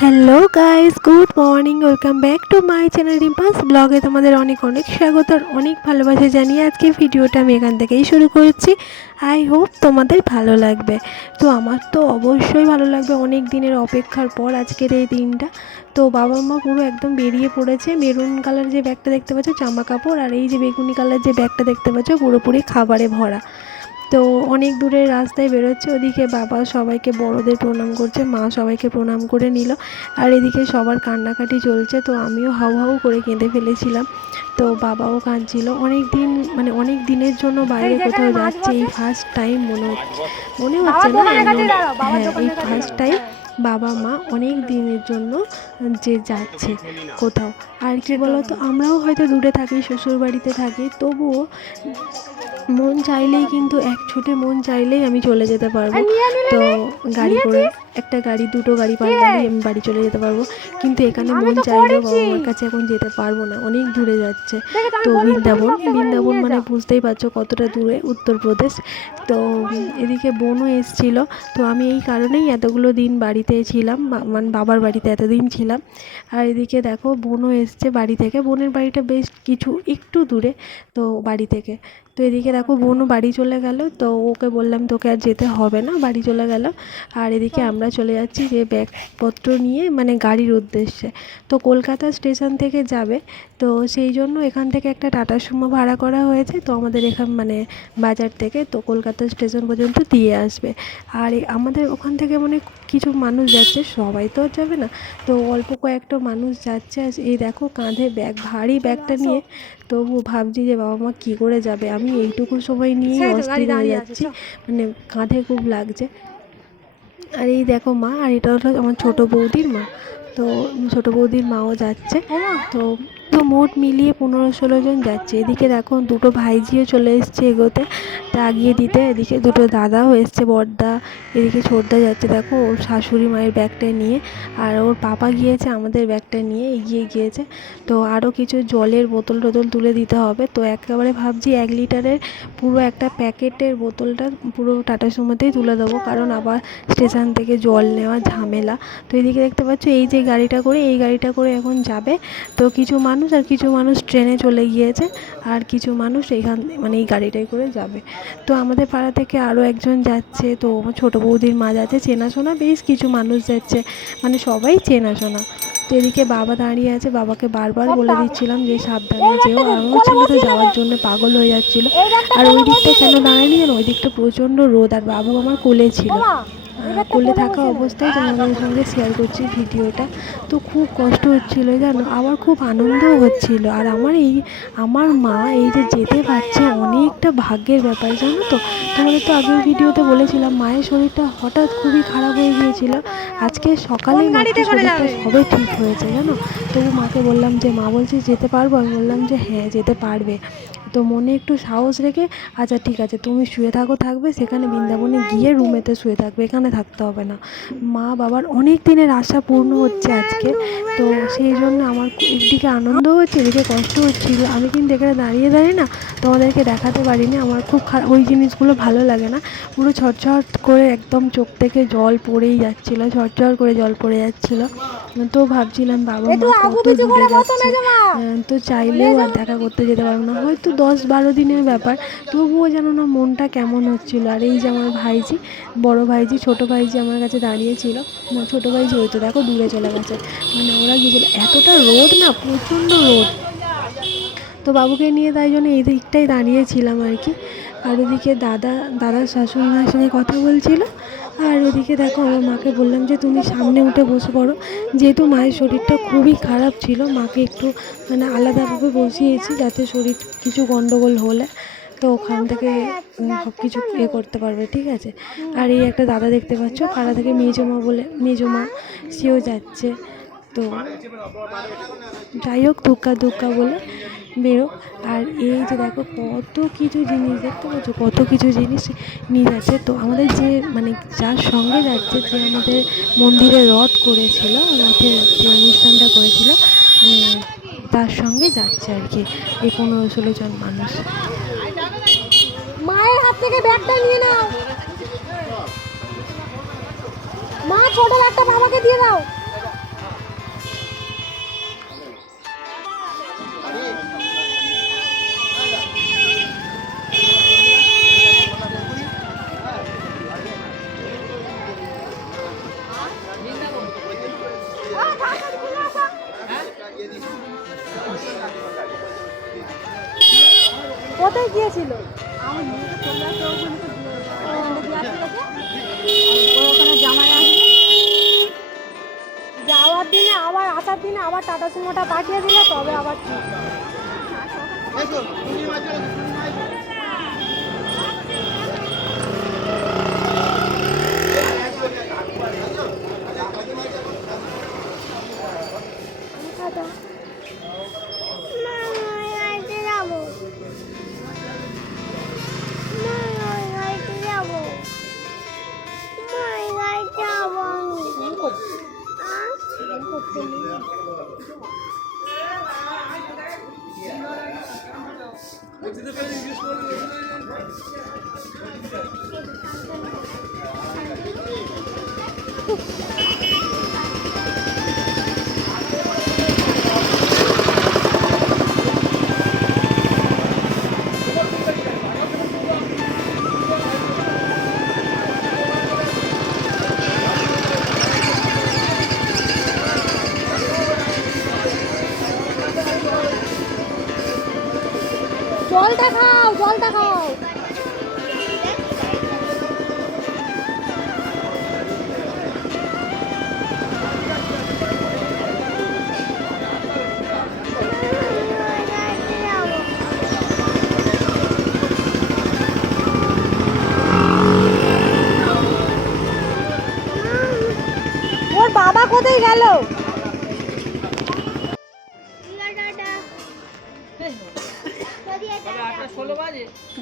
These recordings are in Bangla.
Hello guys good morning welcome back to my channel Rimpa's ব্লগে তোমাদের অনেক অনেক স্বাগত আর অনেক ভালোবাসা জানিয়ে আজকে ভিডিওটা আমি এখান থেকেই শুরু করছি। আই হোপ তোমাদের ভালো লাগবে। তো আমার তো অবশ্যই ভালো লাগবে অনেক দিনের অপেক্ষার পর আজকের এই দিনটা। তো বাবা মা পুরো একদম বেরিয়ে পড়েছে। মেরুন কালার যে ব্যাগটা দেখতে পাচ্ছ, জামা কাপড়, আর এই যে বেগুনি কালার যে ব্যাগটা দেখতে পাচ্ছ, পুরোপুরি খাবারে ভরা। তো অনেক দূরের রাস্তায় বেরোচ্ছে ওদিকে বাবা সবাইকে বড়দের প্রণাম করছে মা সবাইকে প্রণাম করে নিল। আর এদিকে সবার কান্নাকাটি চলছে তো আমিও হাউ হাউ করে কেঁদে ফেলেছিলাম। তো বাবাও কাঁদছিল। অনেক দিন মানে অনেক দিনের জন্য বাইরে কোথাও যাচ্ছে এই ফার্স্ট টাইম মনে হচ্ছে মনে হচ্ছে না হ্যাঁ এই ফার্স্ট টাইম বাবা মা অনেক দিনের জন্য যে যাচ্ছে কোথাও। আর কি বলতো আমরাও হয়তো দূরে থাকি শ্বশুর বাড়িতে থাকি তবুও মন চাইলেই কিন্তু এক ছুটে মন চাইলেই আমি চলে যেতে পারব। তো গাড়ি করে একটা গাড়ি দুটো গাড়ি পাল্টালেই আমি বাড়ি চলে যেতে পারব। কিন্তু এখানে মন চাইলেও বাবা মার কাছে এখন যেতে পারব না। অনেক দূরে যাচ্ছে। তো বৃন্দাবন বৃন্দাবন মানে বুঝতেই পারছ কতটা দূরে উত্তরপ্রদেশ। তো এদিকে বোনও এসছিল। তো আমি এই কারণেই এতগুলো দিন বাড়িতে ছিলাম মানে বাবার বাড়িতে এতদিন ছিলাম। আর এদিকে দেখো বোনও এসছে বাড়ি থেকে। বোনের বাড়িটা বেশ কিছু একটু দূরে তো বাড়ি থেকে। তো এদিকে দেখো বোনও বাড়ি চলে গেল। তো ওকে বললাম তোকে আর যেতে হবে না বাড়ি চলে গেল। আর এদিকে আমরা চলে যাচ্ছি যে ব্যাগপত্র নিয়ে মানে গাড়ির উদ্দেশ্যে। তো কলকাতা স্টেশন থেকে যাবে। তো সেই জন্য এখান থেকে একটা টাটা সুমো ভাড়া করা হয়েছে। তো আমাদের এখান মানে বাজার থেকে তো কলকাতা স্টেশন পর্যন্ত দিয়ে আসবে। আর আমাদের ওখান থেকে মানে কিছু মানুষ যাচ্ছে সবাই তো যাবে না। তো অল্প কয়েকটা মানুষ যাচ্ছে। এই দেখো কাঁধে ব্যাগ ভারী ব্যাগটা নিয়ে। তবু ভাবছি যে বাবা মা কী করে যাবে? আমি এইটুকু সময় নিয়েই অস্থির হয়ে যাচ্ছি। মানে কাঁধে খুব লাগছে। আর এই দেখো মা আর এটা হলো আমার ছোটো বৌদির মা। তো ছোটো বৌদির মাও যাচ্ছে। তো তো মোট মিলিয়ে পনেরো ষোলো জন যাচ্ছে। এদিকে দেখো, দুটো ভাইঝিও চলে এসছে এগোতে। তাগিয়ে দিতে, এদিকে দুটো দাদাও এসছে বড়দা এদিকে ছোটদা যাচ্ছে, দেখো, ওর শাশুড়ি মায়ের ব্যাগটা নিয়ে। আর ওর পাপা গিয়েছে আমাদের ব্যাগটা নিয়ে, এগিয়ে গিয়েছে। তো আরও কিছু জলের বোতল টোতল তুলে দিতে হবে। তো একেবারে ভাবছি এক লিটারের পুরো একটা প্যাকেটের বোতলটা পুরো টাটা সুমোতেই তুলে দেবো। কারণ আবার স্টেশন থেকে জল নেওয়া ঝামেলা। তো এদিকে দেখতে পাচ্ছ, এই যে গাড়িটা করে, এই গাড়িটা করে এখন যাবে। তো কিছু মানুষ আর কিছু মানুষ ট্রেনে চলে গিয়েছে আর কিছু মানুষ এখান মানে এই গাড়িটাই করে যাবে। তো আমাদের পাড়া থেকে আরও একজন যাচ্ছে, তো আমার ছোটো বৌদির মা যাচ্ছে, চেনাশোনা বেশ কিছু মানুষ যাচ্ছে মানে সবাই চেনাশোনা। তো এদিকে বাবা দাঁড়িয়ে আছে, বাবাকে বারবার বলে দিচ্ছিলাম যে সাবধানে যেও, আর আমার ছেলে তো যাওয়ার জন্য পাগল হয়ে যাচ্ছিল। আর ওই দিকটা কেন দাঁড়ায়নি জানো? ওই দিকটা প্রচণ্ড রোদ, আর বাবু আমার কোলে ছিল। কোলে থাকা অবস্থায় তোমাদের সঙ্গে শেয়ার করছি ভিডিওটা। তো খুব কষ্ট হচ্ছিল জানো? আবার খুব আনন্দও হচ্ছিল। আর আমার এই আমার মা এই যে যেতে পারছে অনেকটা ভাগ্যের ব্যাপার জানো তো? তোমাদের তো আগের ভিডিওতে বলেছিলাম মায়ের শরীরটা হঠাৎ খুবই খারাপ হয়ে গিয়েছিল। আজকে সকালে শরীরটা সবে ঠিক হয়েছে জানো? তবু মাকে বললাম যে মা বলছে যেতে পারব? আমি বললাম যে হ্যাঁ যেতে পারবে। তো মনে একটু সাহস রেখে আচ্ছা ঠিক আছে তুমি শুয়ে থাকো থাকবে সেখানে বৃন্দাবনে গিয়ে রুমেতে শুয়ে থাকবে এখানে থাকতে হবে না। মা বাবার অনেক দিনের আশা পূর্ণ হচ্ছে আজকে তো সেই জন্য আমার একদিকে আনন্দ হচ্ছে এদিকে কষ্ট হচ্ছিল আমি কিন্তু এখানে দাঁড়িয়ে দাঁড়িয়ে না তোমাদেরকে দেখাতে পারিনি আমার খুব খারাপ ওই জিনিসগুলো ভালো লাগে না। পুরো ছটছট করে একদম চোখ থেকে জল পড়েই যাচ্ছিল ঝরঝর করে জল পড়ে যাচ্ছিল। তো ভাবছিলাম বাবা মা কত দূরে যাচ্ছে। তো চাইলেও আর দেখা করতে যেতে পারব না হয়তো দশ বারো দিনের ব্যাপার, তবুও যেন না মনটা কেমন হচ্ছিল। আর এই যে আমার ভাইজি বড় ভাইজি ছোট ভাইজি আমার কাছে দাঁড়িয়েছিল ছোট ভাইজি ওই তো দেখো দূরে চলে গেছে। মানে ওরা গিয়েছিল, এতটা রোদ না, প্রচণ্ড রোদ। তো বাবুকে নিয়ে তাই জন্য এই দিকটাই দাঁড়িয়েছিলাম আর কি। আর ওদিকে দাদা দাদার শাশুড়ি মায়ের সঙ্গে কথা বলছিল আর ওদিকে দেখো আমার মাকে বললাম যে তুমি সামনে উঠে বসে পড়ো। যেহেতু মায়ের শরীরটা খুবই খারাপ ছিল, মাকে একটু মানে আলাদাভাবে বসিয়েছি যাতে শরীর কিছু গন্ডগোল হলে তো ওখান থেকে সব কিছু ইয়ে করতে পারবে, ঠিক আছে? আর এই একটা দাদা দেখতে পাচ্ছ, পাড়া থেকে মেজো মা বলে মেজো মা সেও যাচ্ছে। তো যাই হোক ধুক্কা ধুক্কা বলে বেরো আর এই যে দেখো, কত কিছু জিনিস, দেখতে পাচ্ছ কত কিছু জিনিস নিয়ে যাচ্ছে। তো আমাদের যে মানে যার সঙ্গে যাচ্ছে, যে আমাদের মন্দিরে রথ করেছিল, রথের যে অনুষ্ঠানটা করেছিল মানে তার সঙ্গে যাচ্ছে আর কি, এই পনেরো ষোলো জন মানুষ। মায়ের হাত থেকে ব্যাগটা নিয়ে নাও। মা, ছোট ব্যাগটা বাবাকে দিয়ে দাও।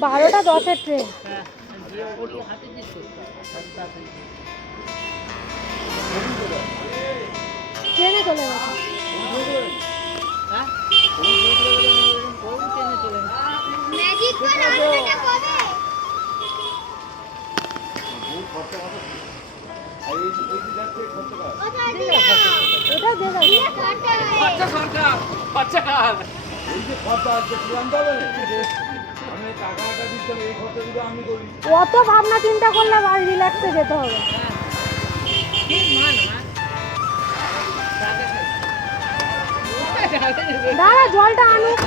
বারোটা দশের ট্রেন। ট্রেনে চলে গেছে। অত ভাবনা চিন্তা করলে আর রিল্যাক্সে যেতে হবে। দাঁড়া জলটা আনুক।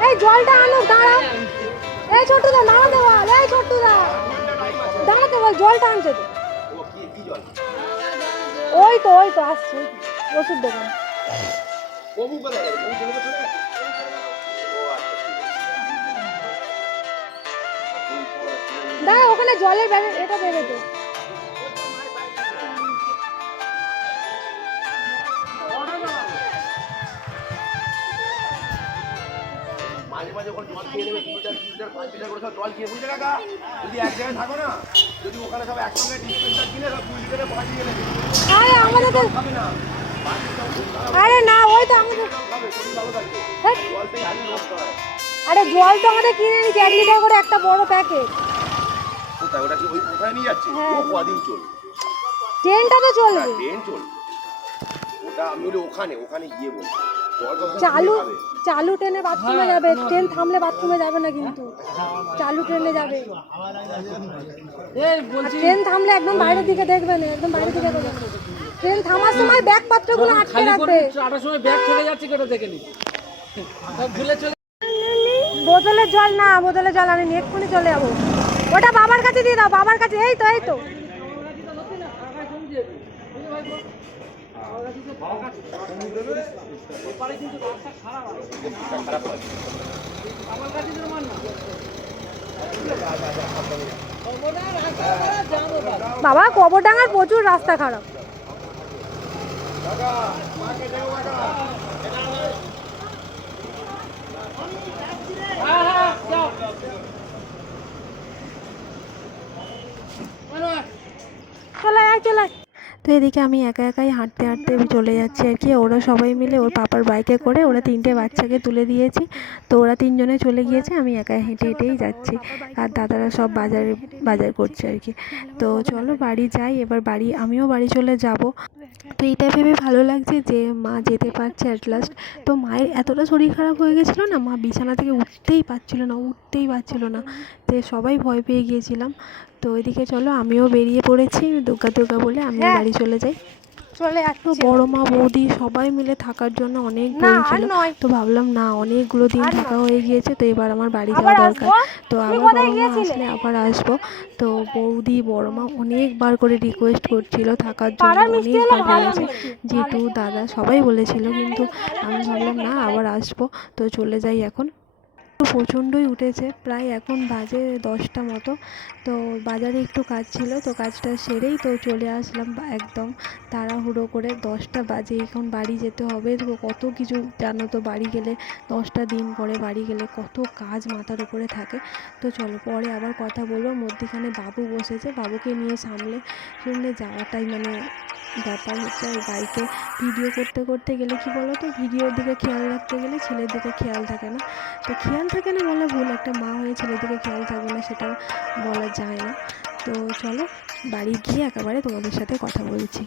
এই জলটা আনুক দাঁড়া এই ছোট্টু দা দাঁড়াতে বল এই ছোট্টু দা দাঁড়াতে বল, জলটা আনছে তো ওই তো ওই তো, আসছে ওষুধ দোকান দাঁড়া, ওখানে জলের ব্যাগ, এটা বেড়েছে মাঝে মাঝে ওখানে জল খেয়ে নেবে। পাঁচ করে সব জল খেয়ে বুঝলে কাকা। যদি এক জায়গায় থাকো না যদি ওখানে সব একসঙ্গে ডিসপেন্সার কিনে সব দুই লিটারে পাঠিয়ে নেবে আরে আমাদের তো খাবে না। আরে না ওই তো আমাদের হয়। আরে জল তো আমাদের কিনে নিচ্ছে এক লিটার করে একটা বড় প্যাকেট। কোথায়? ওটা কি ওই কোথায় নিয়ে যাচ্ছে? হ্যাঁ। ও কদিন চলবে? ট্রেনটা তো চলবে। ট্রেন চলবে। ওটা আমি ওখানে ওখানে গিয়ে ওখানে চালু চালু ট্রেনে বাথরুমে যাবে ট্রেন থামলে বাথরুমে যাবে না কিন্তু। চালু ট্রেনে যাবে। ট্রেন থামলে একদম বাইরের দিকে দেখবে না একদম বাইরের দিকে দেখবে ট্রেন থামার সময় ব্যাগ পত্রগুলো আটকে রাখবে। আটার সময় ব্যাগ থেকে যাচ্ছে কেটে দেখে নি। সব বোতলের জল না বোতলের জল আনিনি এক্ষুনি চলে যাব। ওটা বাবার কাছে দিয়ে দাও বাবার কাছে এই তো এই তো। বাবা কবরডাঙ্গার প্রচুর রাস্তা খারাপ চলে আয় চলে আয়। তো এদিকে আমি একা একাই হাঁটতে হাঁটতে চলে যাচ্ছি আর কি। ওরা সবাই মিলে ওর পাপার বাইকে করে ওরা তিনটে বাচ্চাকে তুলে দিয়েছি। তো ওরা তিনজনে চলে গিয়েছে, আমি একা হেঁটে, হেঁটেই যাচ্ছি। আর দাদারা সব বাজারে, বাজার করছে আর কি। তো চলো বাড়ি যাই, এবার বাড়ি, আমিও বাড়ি চলে যাব। তো এইটা ভেবে ভালো লাগছে যে মা যেতে পারছে অ্যাট লাস্ট তো মায়ের এতটা শরীর খারাপ হয়ে গেছিল না, মা বিছানা থেকে উঠতেই পারছিল না, উঠতেই পারছিল না। তো সবাই ভয় পেয়ে গিয়েছিলাম। তো ওইদিকে চলো আমিও বেরিয়ে পড়েছি দুর্গা দুর্গা বলে আমিও হ্যাঁ। বাড়ি চলে যাই। চলে যাচ্ছি। বড় মা বৌদি সবাই মিলে থাকার জন্য অনেক বলছিল তো ভাবলাম না অনেকগুলো দিন থাকা হয়ে গিয়েছে তো এবার আমার বাড়ি যাওয়া দরকার। তো কোথায় বড় মা আসলে আবার আসব। তো বৌদি বড় মা অনেকবার করে রিকোয়েস্ট করছিল থাকার জন্য অনেকবার বলেছে দাদা সবাই বলেছিল কিন্তু আমি ভাবলাম না আবার আসব। তো চলে যাই এখন। প্রচণ্ডই উঠেছে, প্রায় এখন বাজে দশটা মতো। তো বাজারে একটু কাজ ছিল, তো কাজটা সেরেই তো চলে আসলাম একদম তাড়াহুড়ো করে দশটা বাজে, এখন বাড়ি যেতে হবে। তো কত কিছু জানো তো, বাড়ি গেলে দশটা দিন পরে বাড়ি গেলে কত কাজ মাথার উপরে থাকে। তো চলো পরে আবার কথা বলব, মধ্যিখানে বাবু বসেছে, বাবুকে নিয়ে সামলে সামলে যাওয়াটাই মানে ব্যাপার হচ্ছে। আর বাইকে ভিডিও করতে করতে গেলে কি বলো তো, ভিডিওর দিকে খেয়াল রাখতে গেলে ছেলের দিকে খেয়াল থাকে না। তো খেয়াল থাকে না বলা ভুল, একটা মা হয়ে ছেলের দিকে খেয়াল থাকবে না সেটাও বলা যায় না। তো চলো, বাড়ি গিয়ে একেবারে তোমাদের সাথে কথা বলছি।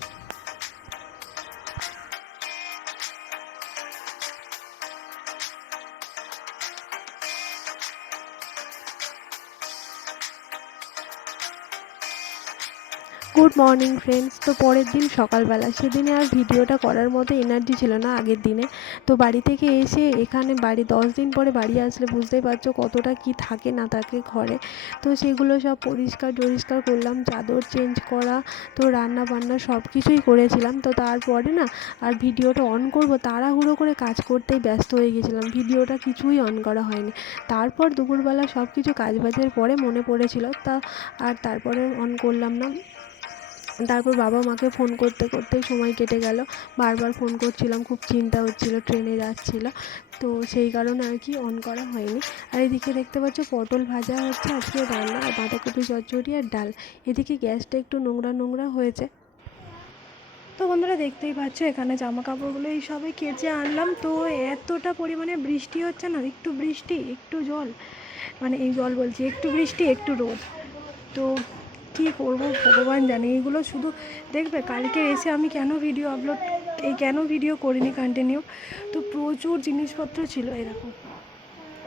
গুড মর্নিং ফ্রেন্ডস তো পরের দিন সকালবেলা। সেদিনে আর ভিডিওটা করার মতো এনার্জি ছিল না আগের দিনে। তো বাড়ি থেকে এসে এখানে বাড়ি দশ দিন পরে বাড়ি আসলে বুঝতেই পারছ কতটা কি থাকে না থাকে ঘরে। তো সেগুলো সব পরিষ্কার টরিষ্কার করলাম, চাদর চেঞ্জ করা, তো রান্না বান্না সব কিছুই করেছিলাম। তো তারপরে না আর ভিডিওটা অন করব, তাড়াহুড়ো করে কাজ করতেই ব্যস্ত হয়ে গেছিলাম। ভিডিওটা কিছুই অন করা হয়নি। তারপর দুপুরবেলা সব কিছু কাজবাজের পরে মনে পড়েছিল। তা আর তারপরে অন করলাম না। তারপর বাবা মাকে ফোন করতে করতে সময় কেটে গেল। বারবার ফোন করছিলাম, খুব চিন্তা হচ্ছিল ট্রেনে যাচ্ছিল। তো সেই কারণে আর কি অন করা হয়নি। আর এদিকে দেখতে পাচ্ছ, পটল ভাজা হচ্ছে আজকে রান্না, আর বাঁধাকপি, চচ্চড়ি আর ডাল। এদিকে গ্যাসটা একটু নোংরা নোংরা হয়েছে। তো বন্ধুরা দেখতেই পাচ্ছ, এখানে জামা কাপড়গুলো এই সবে কেচে আনলাম। তো এতটা পরিমাণে বৃষ্টি হচ্ছে না, একটু বৃষ্টি, একটু জল। মানে এই জল বলছি, একটু বৃষ্টি, একটু রোদ। তো কী করব? ভগবান জানে। এইগুলো শুধু দেখবে, কালকে এসে আমি কেন ভিডিও আপলোড এই কেন ভিডিও করিনি কন্টিনিউ তো প্রচুর জিনিসপত্র ছিল এরকম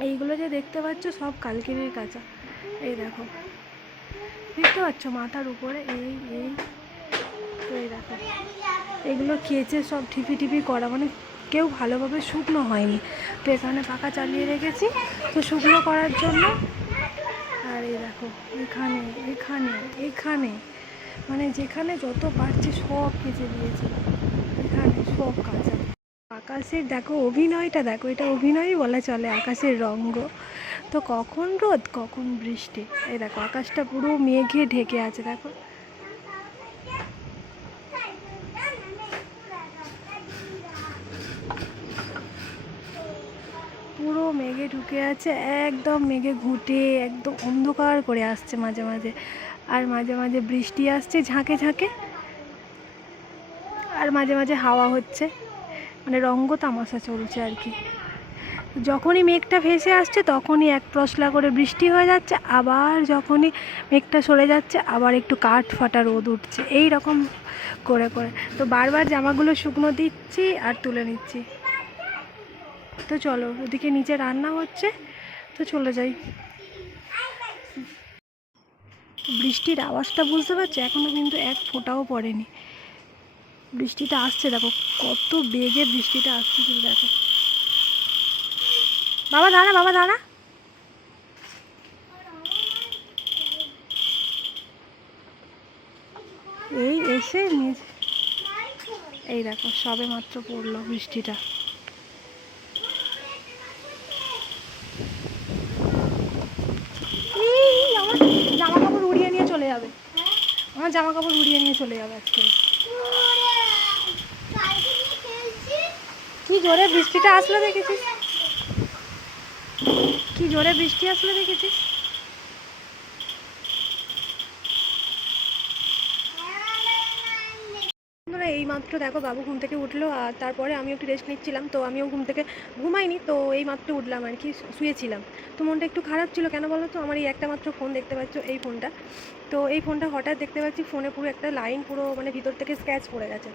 এইগুলো যে দেখতে পাচ্ছ সব কালকেরই কাঁচা। এই দেখো। দেখতে পাচ্ছ মাথার উপরে? এই এই তো এই দেখো। এগুলো কেচে সব ঠিপি ঠিপি করা। মানে কেউ ভালোভাবে শুকনো হয়নি। তো এখানে পাকা চালিয়ে রেখেছি। তো শুকনো করার জন্য এই দেখো, এখানে এখানে এখানে। মানে যেখানে যত পারছে সব কেচে দিয়েছে। এখানে সব কাঁচা। আকাশের দেখো অভিনয়টা, দেখো এটা অভিনয়ই বলা চলে আকাশের রঙ্গ। তো কখন রোদ, কখন বৃষ্টি। এই দেখো, আকাশটা পুরো মেঘে ঢেকে আছে, দেখো। পুরো মেঘে ঢুকে আছে, একদম মেঘে ঘুটে, একদম অন্ধকার করে আসছে মাঝে মাঝে। আর মাঝে মাঝে বৃষ্টি আসছে, ঝাঁকে ঝাঁকে। আর মাঝে মাঝে হাওয়া হচ্ছে মানে রঙ্গ তামাশা চলছে আর কি। যখনই মেঘটা ভেসে আসছে, তখনই এক প্রশলা করে বৃষ্টি হয়ে যাচ্ছে, আবার যখনই মেঘটা সরে যাচ্ছে, আবার একটু কাঠ ফাটা রোদ উঠছে এই রকম করে করে। তো বারবার জামাগুলো শুকনো দিচ্ছি আর তুলে নিচ্ছি। তো চলো ওদিকে নিচে রান্না হচ্ছে, তো চলে যাই। বৃষ্টির আওয়াজটা বুঝতে পারছ? এখনও কিন্তু এক ফোঁটাও পড়েনি। বৃষ্টিটা আসছে, দেখো, কত বেগে বৃষ্টিটা আসছে, শুধু দেখো। বাবা, দাঁড়া বাবা, দাঁড়া। এই এসে নিজ এই দেখো, সবে মাত্র পড়ল বৃষ্টিটা এই আমার জামা কাপড় উড়িয়ে নিয়ে চলে যাবে। আমার জামা কাপড় উড়িয়ে নিয়ে চলে যাবে আজকে। কি জোরে বৃষ্টিটা আসলে দেখেছিস? কি জোরে বৃষ্টি আসলে দেখেছিস? বন্ধুরা এই মাত্র দেখো বাবু ঘুম থেকে উঠল আর তারপরে আমি একটু রেস্ট নিচ্ছিলাম, তো আমিও ঘুম থেকে ঘুমাইনি, তো এই মাত্র উঠলাম আর কি শুয়েছিলাম। তো মনটা একটু খারাপ ছিল কেন বলো তো? আমার এই একটা মাত্র ফোন দেখতে পাচ্ছ, এই ফোনটা তো এই ফোনটা হঠাৎ দেখতে পাচ্ছি ফোনে পুরো একটা লাইন পুরো মানে ভিতর থেকে স্ক্র্যাচ পড়ে গেছে।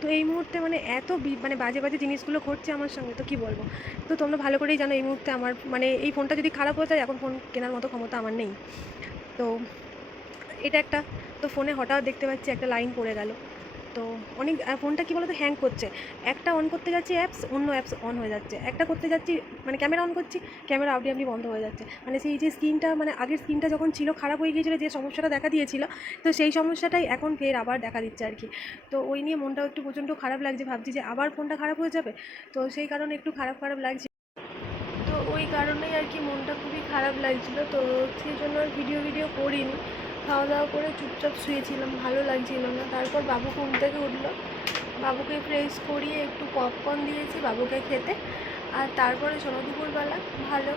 তো এই মুহূর্তে মানে এত মানে বাজে বাজে জিনিসগুলো ঘটছে আমার সঙ্গে, তো কি বলব? তো তোমরা ভালো করেই জানো এই মুহূর্তে আমার মানে এই ফোনটা যদি খারাপ হয়ে যায়, এখন ফোন কেনার মতো ক্ষমতা আমার নেই। তো এটা একটা, তো ফোনে হঠাৎ দেখতে পাচ্ছি একটা লাইন পড়ে গেল। তো অনেক ফোনটা কী বলতো হ্যাং করছে। একটা অন করতে যাচ্ছি অ্যাপস অন্য অ্যাপস অন হয়ে যাচ্ছে। একটা করতে যাচ্ছি মানে ক্যামেরা অন করছি ক্যামেরা আপনি আপনি বন্ধ হয়ে যাচ্ছে। মানে সেই যে স্ক্রিনটা মানে আগের স্ক্রিনটা যখন ছিল, খারাপ হয়ে গিয়েছিল, যে সমস্যাটা দেখা দিয়েছিল, তো সেই সমস্যাটাই এখন ফের আবার দেখা দিচ্ছে আর কি। তো ওই নিয়ে মনটাও একটু প্রচণ্ড খারাপ লাগছে, ভাবছি যে আবার ফোনটা খারাপ হয়ে যাবে। তো সেই কারণে একটু খারাপ খারাপ লাগছে। তো ওই কারণেই আর কি মনটা খুবই খারাপ লাগছিল। তো সেই জন্য আর ভিডিও ভিডিও করিনি। খাওয়া দাওয়া করে চুপচাপ শুয়েছিলাম, ভালো লাগছিল না। তারপর বাবু ঘুম থেকে উঠল। বাবুকে ফ্রেশ করিয়ে একটু পপকর্ন দিয়েছি বাবুকে খেতে। আর তারপরে শোনো, দুপুরবেলা ভালো।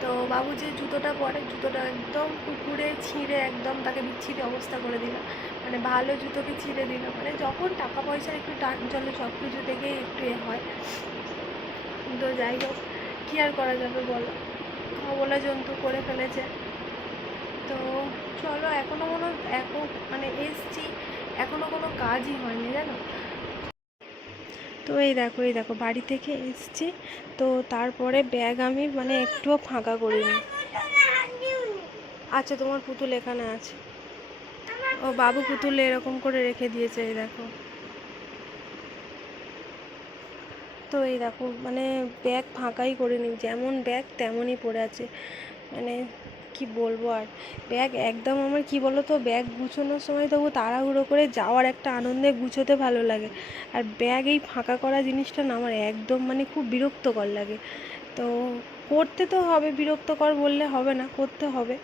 তো বাবু যে জুতোটা পরে, জুতোটা একদম কুকুরে ছিঁড়ে একদম তাকে বিচ্ছিরি অবস্থা করে দিল। মানে ভালো জুতোকে ছিঁড়ে দিল। মানে যখন টাকা পয়সার একটু টান চলে সব কিছু থেকেই একটু এ হয়। তো যাই হোক, কী আর করা যাবে বলো? অবলা জন্তু করে ফেলেছে। তো চলো এখনও কোনো এখন মানে এসছি। এখনও কোনো কাজই হয়নি, জানো? তো এই দেখো এই দেখো, বাড়ি থেকে এসছি। তো তারপরে ব্যাগ আমি মানে একটুও ফাঁকা করিনি। আচ্ছা তোমার পুতুল এখানে আছে। ও, বাবু পুতুল এরকম করে রেখে দিয়েছে, এই দেখো। তো এই দেখো মানে ব্যাগ ফাঁকাই করে নিই যেমন ব্যাগ, তেমনই পড়ে আছে। মানে কি বলব আর? ব্যাগ একদম আমার কি বলো তো ব্যাগ গুছোনোর সময় তবু তাড়াহুড়ো করে যাওয়ার একটা আনন্দে গুছোতে ভালো লাগে। আর ব্যাগ এই ফাঁকা করা জিনিসটা না আমার একদম মানে খুব বিরক্তকর লাগে। তো করতে তো হবে, বিরক্তকর বললে হবে না, করতে হবে।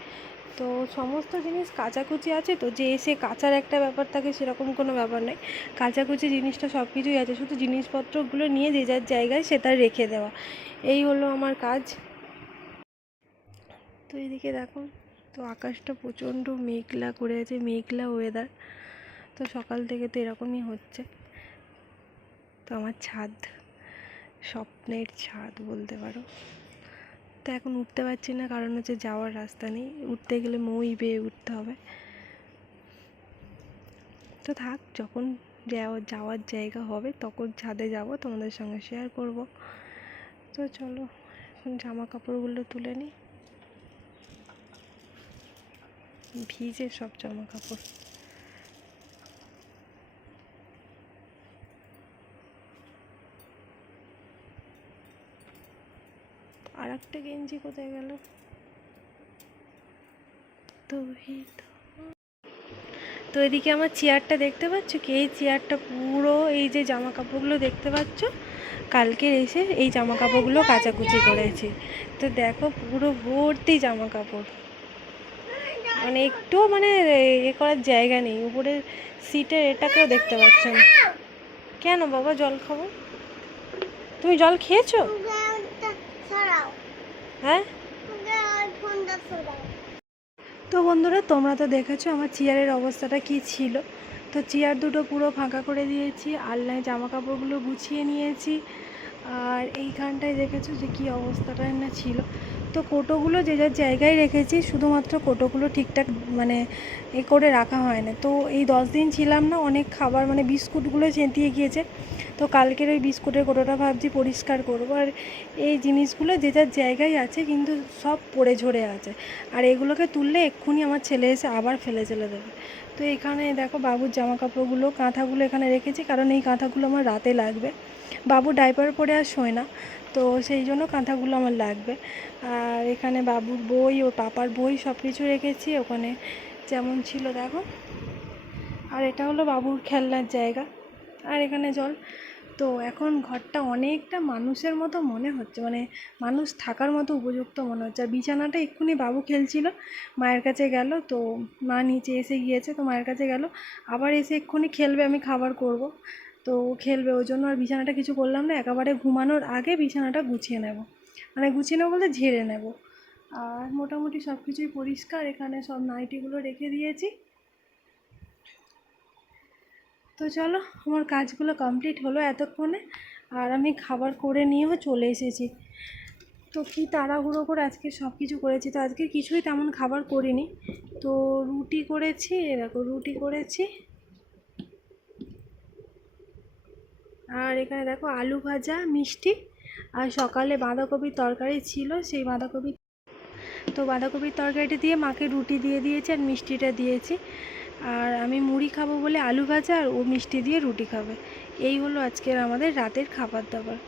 তো সমস্ত জিনিস কাচাকুচি আছে তো, যে এসে কাচার একটা ব্যাপার থাকে সেরকম কোনো ব্যাপার নয়। কাচাকুচি জিনিসটা সব কিছুই আছে, শুধু জিনিসপত্রগুলো নিয়ে যে যার জায়গায় সেটা রেখে দেওয়া। এই হলো আমার কাজ। তো এদিকে দেখো, তো আকাশটা প্রচণ্ড মেঘলা করে আছে, মেঘলা ওয়েদার তো সকাল থেকে তো এরকমই হচ্ছে। তো আমার ছাদ, স্বপ্নের ছাদ বলতে পারো। তো এখন উঠতে পারছি না, কারণ হচ্ছে যাওয়ার রাস্তা নেই। উঠতে গেলে মই বেয়ে উঠতে হবে। তো থাক, যখন যাওয়ার জায়গা হবে, তখন ছাদে যাব, তোমাদের সঙ্গে শেয়ার করব। তো চলো, এখন জামা কাপড়গুলো তুলে নিই। ভিজে সব জামা কাপড় আর একটা গেঞ্জি কোথায় গেল? তো তো। এদিকে আমার চেয়ারটা দেখতে পাচ্ছ কি? এই চেয়ারটা পুরো এই যে জামা কাপড়গুলো দেখতে পাচ্ছ, কালকের এসে এই জামা কাপড়গুলো কাচাকুচি করেছি। তো দেখো পুরো ভর্তি জামা কাপড় মানে একটুও মানে এ করার জায়গা নেই। উপরের সিটের এটাকেও দেখতে পাচ্ছ না কেন বাবা জল খাব? তুমি জল খেয়েছো? হ্যাঁ? তো বন্ধুরা, তোমরা তো দেখেছ আমার চেয়ারের অবস্থাটা কি ছিল। তো চেয়ার দুটো পুরো ফাঁকা করে দিয়েছি, আলনায় জামা কাপড়গুলো গুছিয়ে নিয়েছি। আর এইখানটায় দেখেছ যে কি অবস্থাটা না ছিল। তো কোটোগুলো যে যার জায়গায় রেখেছি, শুধুমাত্র কোটোগুলো ঠিকঠাক মানে এ করে রাখা হয় না তো এই দশ দিন ছিলাম না, অনেক খাবার মানে বিস্কুটগুলো চেঁতিয়ে গিয়েছে। তো কালকের ওই বিস্কুটের কোটোটা ভাবছি পরিষ্কার করব। আর এই জিনিসগুলো যে যার জায়গায় আছে কিন্তু সব পড়ে ঝরে আছে। আর এগুলোকে তুললে এক্ষুনি আমার ছেলে এসে আবার ফেলে চলে দেবে তো এখানে দেখো বাবুর জামা কাপড়গুলো কাঁথাগুলো এখানে রেখেছি, কারণ এই কাঁথাগুলো আমার রাতে লাগবে। বাবু ডাইপার পরে আর শোয় না। তো সেই জন্য কাঁথাগুলো আমার লাগবে। আর এখানে বাবুর বই ও পাপার বই সব কিছু রেখেছি। ওখানে যেমন ছিল, দেখো। আর এটা হলো বাবুর খেলনার জায়গা। আর এখানে জল। তো এখন ঘরটা অনেকটা মানুষের মতো মনে হচ্ছে। মানে মানুষ থাকার মতো উপযুক্ত মনে হচ্ছে। আর বিছানাটা এক্ষুনি বাবু খেলছিল। মায়ের কাছে গেল। তো মা নিচে এসে গিয়েছে। তো মায়ের কাছে গেল। আবার এসে এক্ষুনি খেলবে, আমি খাবার করব। তো ও খেলবে, ওই জন্য আর বিছানাটা কিছু করলাম না, একেবারে ঘুমানোর আগে বিছানাটা গুছিয়ে নেব। মানে গুছিয়ে নেব বলতে ঝেড়ে নেব। আর মোটামুটি সব কিছুই পরিষ্কার, এখানে সব নাইটিগুলো রেখে দিয়েছি। তো চলো, আমার কাজগুলো কমপ্লিট হলো এতক্ষণে, আর আমি খাবার করে নিয়েও চলে এসেছি। তো কি তাড়াহুড়ো করে আজকে সব কিছু করেছি? তো আজকে কিছুই তেমন খাবার করিনি। তো রুটি করেছি, এ দেখো রুটি করেছি আর এখানে দেখো আলু ভাজা, মিষ্টি আর সকালে বাঁধাকপির তরকারি ছিল, সেই বাঁধাকপি তো বাঁধাকপির তরকারিটা দিয়ে মাকে রুটি দিয়ে দিয়েছি আর মিষ্টিটা দিয়েছি। আর আমি মুড়ি খাব বলে আলু ভাজা আর ও মিষ্টি দিয়ে রুটি খাবে। এই হলো আজকের আমাদের রাতের খাবার দাবার।